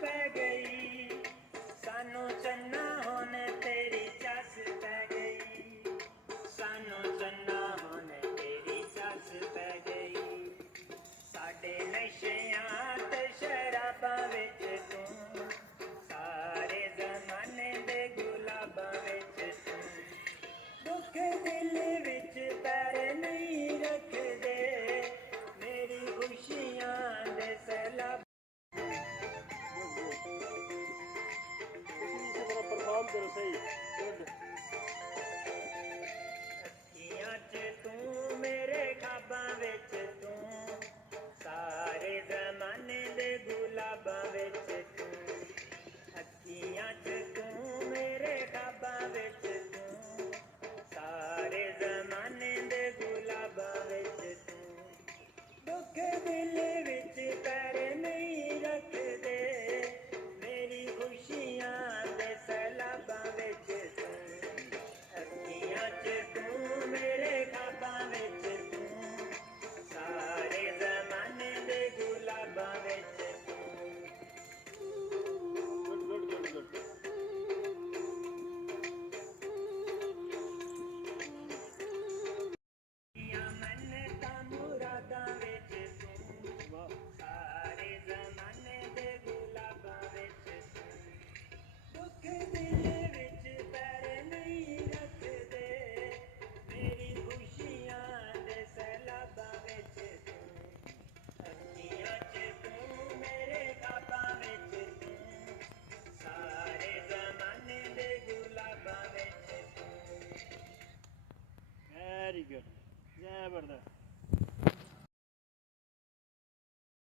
ਪੈ ਗਈ, ਸਾਨੂੰ ਚੰਨਾ ਹੁਣ ਤੇਰੀ ਚੱਸ ਪੈ ਗਈ, ਸਾਨੂੰ ਚੰਨਾ ਹੁਣ ਤੇਰੀ ਚੱਸ ਪੈ ਗਈ। ਸਾਡੇ ਨਸ਼ਿਆਂ ਤੇ ਸ਼ਰਾਬਾਂ ਵਿੱਚ ਤੂੰ, ਸਾਰੇ ਜ਼ਮਾਨੇ ਦੇ ਗੁਲਾਬਾਂ ਵਿੱਚ ਤੂੰ, ਦੁੱਖ ਦਿਲ ਵਿੱਚ ਪੈਰ ਨਹੀਂ ਰੱਖਦੇ, ਮੇਰੀ ਖੁਸ਼ੀਆਂ ਦੇ ਸੈਲਾਬ। ਅੱਖੀਆਂ 'ਚ ਤੂੰ, ਮੇਰੇ ਖਾਬਾਂ ਵਿੱਚ ਤੂੰ, ਸਾਰੇ ਜ਼ਮਾਨੇ ਦੇ ਗੁਲਾਬਾਂ ਵਿੱਚ ਤੂੰ, ਅੱਖੀਆਂ 'ਚ ਤੂੰ, ਮੇਰੇ ਖਾਬਾਂ ਵਿੱਚ ਤੂੰ, ਸਾਰੇ ਜ਼ਮਾਨੇ ਦੇ ਗੁਲਾਬਾਂ ਵਿੱਚ ਤੂੰ, ਦੁੱਖ ਦਿਲ ਵਿੱਚ ਪੈਰ ਨਹੀਂ ਰੱਖਦੇ, ਮੇਰੀ ਖੁਸ਼ੀਆਂ ਦੇ ਸੈਲਾਬਾਂ ਵਿੱਚ ਤੂੰ, ਅੱਖੀਆਂ 'ਚ ਤੂੰ, ਮੇਰੇ ਖਾਬਾਂ ਵਿੱਚ ਤੂੰ, ਸਾਰੇ ਜ਼ਮਾਨੇ ਦੇ ਗੁਲਾਬਾਂ ਵਿੱਚ ਤੂੰ। ਮੰਨਤਾਂ ਮੁਰਾਦਾਂ ਵਿੱਚ ਤੂੰ, ਸਾਰੇ ਜ਼ਮਾਨੇ ਦੇ ਗੁਲਾਬਾਂ ਵਿੱਚ ਤੂੰ, ਦੁੱਖ ਦਿਲ ਵਿੱਚ ਪੈਰ ਨਹੀਂ ਰੱਖਦੇ, ਮੇਰੀ ਖੁਸ਼ੀਆਂ ਦੇ ਸੈਲਾਬਾਂ ਵਿੱਚ ਤੂੰ, ਅੱਖੀਆਂ 'ਚ ਤੂੰ, ਮੇਰੇ ਖਾਬਾਂ ਵਿੱਚ ਤੂੰ, ਸਾਰੇ ਜ਼ਮਾਨੇ ਦੇ ਗੁਲਾਬਾਂ ਵਿੱਚ ਤੂੰ। Very good. Zabardast.